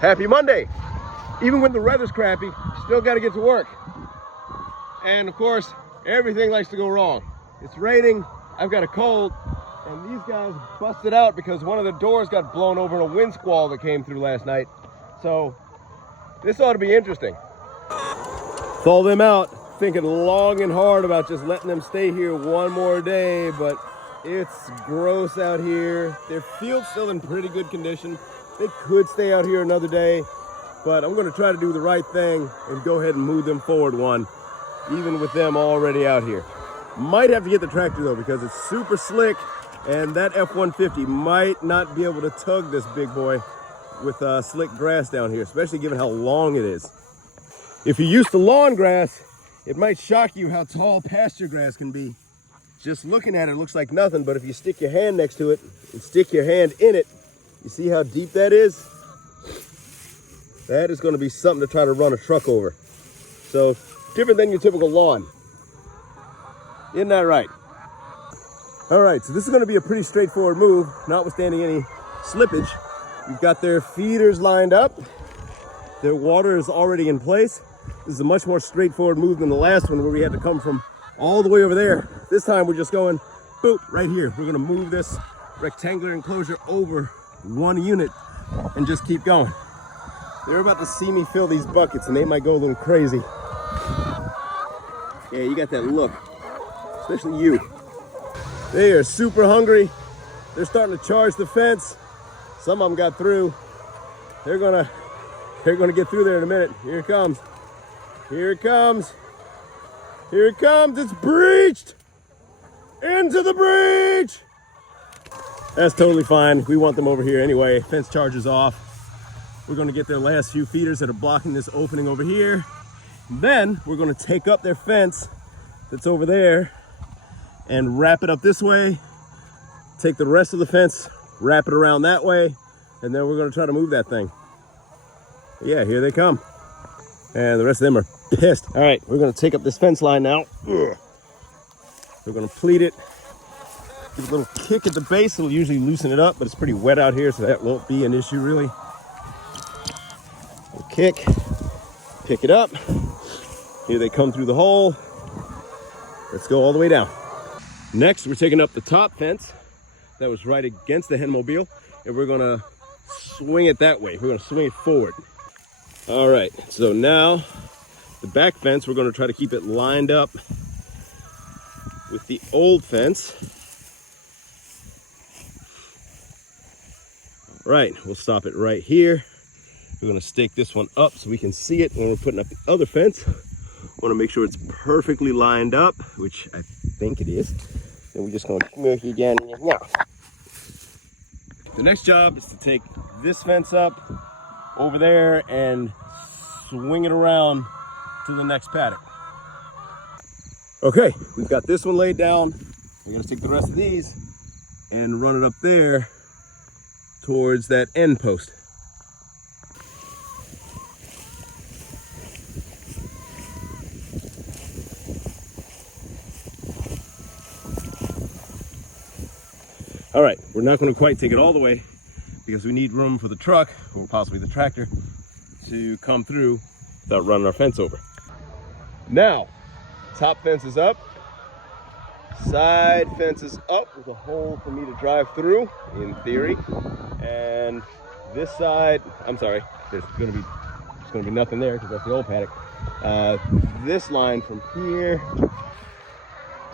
Happy Monday. Even when the weather's crappy, still got to get to work. And of course, everything likes to go wrong. It's raining, I've got a cold, and these guys busted out because one of the doors got blown over in a wind squall that came through last night. So this ought to be interesting. Thaw them out, thinking long and hard about just letting them stay here one more day, but it's gross out here. Their field's still in pretty good condition. They could stay out here another day, but I'm gonna try to do the right thing and go ahead and move them forward one, even with them already out here. Might have to get the tractor though, because it's super slick, and that F-150 might not be able to tug this big boy with slick grass down here, especially given how long it is. If you're used to lawn grass, it might shock you how tall pasture grass can be. Just looking at it, it looks like nothing, but if you stick your hand next to it and stick your hand in it, you see how deep that is? That is going to be something to try to run a truck over. So, different than your typical lawn. Isn't that right? All right, so this is going to be a pretty straightforward move, notwithstanding any slippage. We've got their feeders lined up. Their water is already in place. This is a much more straightforward move than the last one where we had to come from all the way over there. This time we're just going, boop, right here. We're gonna move this rectangular enclosure over one unit and just keep going. They're about to see me fill these buckets and they might go a little crazy. Yeah, you got that look, especially you. They are super hungry. They're starting to charge the fence. Some of them got through. They're gonna get through there in a minute. Here it comes. Here it comes. Here it comes. It's breached. Into the breach. That's totally fine. We want them over here anyway. Fence charges off. We're going to get their last few feeders that are blocking this opening over here. Then we're going to take up their fence that's over there and wrap it up this way. Take the rest of the fence, wrap it around that way, and then we're going to try to move that thing. Yeah, here they come. And the rest of them are pissed. All right, we're going to take up this fence line now. Ugh. We're going to pleat it. Give it a little kick at the base. It'll usually loosen it up, but it's pretty wet out here, so that won't be an issue really. We'll kick, pick it up. Here they come through the hole. Let's go all the way down. Next, we're taking up the top fence that was right against the henmobile, and we're gonna swing it that way. We're gonna swing it forward. All right, so now the back fence, we're gonna try to keep it lined up with the old fence. All right, we'll stop it right here. We're gonna stake this one up so we can see it when we're putting up the other fence. Want to make sure it's perfectly lined up, which I think it is. And we're just gonna move it down now. The next job is to take this fence up over there and swing it around to the next paddock. Okay, we've got this one laid down. We're gonna take the rest of these and run it up there towards that end post. All right, we're not going to quite take it all the way because we need room for the truck, or possibly the tractor, to come through without running our fence over. Now, top fence is up, side fence is up with a hole for me to drive through, in theory. And this side, I'm sorry, there's going to be nothing there because that's the old paddock. This line from here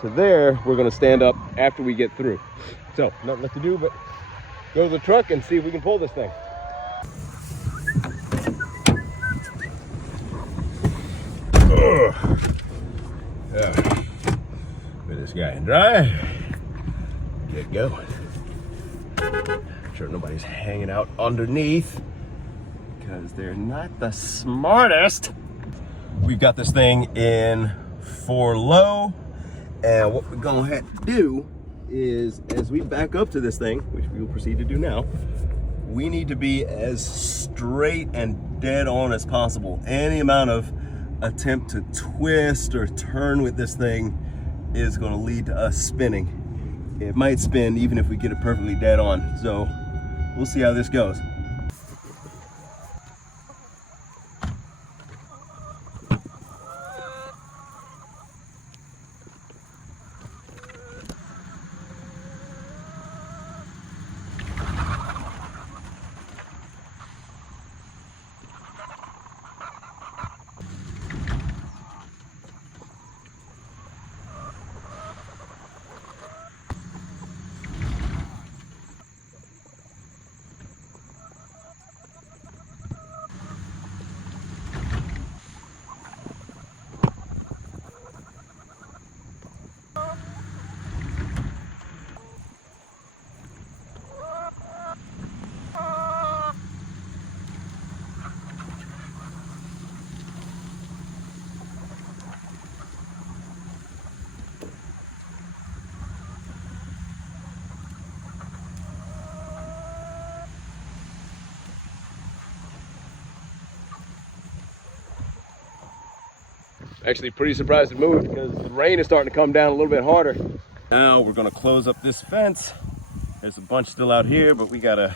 to there, we're going to stand up after we get through. So, nothing left to do but go to the truck and see if we can pull this thing. Put this guy in dry. Get going. I'm sure nobody's hanging out underneath because they're not the smartest. We've got this thing in 4 low, and what we're going to have to do is, as we back up to this thing, which we will proceed to do now, we need to be as straight and dead on as possible. Any amount of attempt to twist or turn with this thing is going to lead to us spinning. It might spin even if we get it perfectly dead on. So we'll see how this goes. Actually pretty surprised it moved because the rain is starting to come down a little bit harder. Now we're gonna close up this fence. There's a bunch still out here, but we got an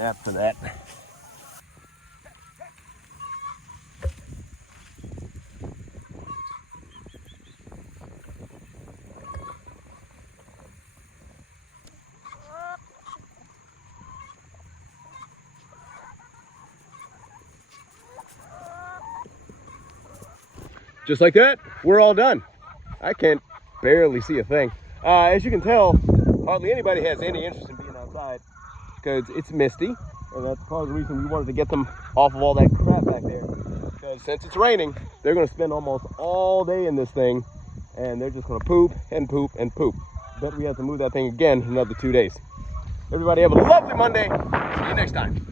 app for that. Just like that, we're all done. I can't barely see a thing. As you can tell, hardly anybody has any interest in being outside because it's misty, and that's part of the reason we wanted to get them off of all that crap back there. Because since it's raining, they're going to spend almost all day in this thing, and they're just going to poop and poop and poop. Bet we have to move that thing again in another 2 days. Everybody have a lovely Monday. See you next time.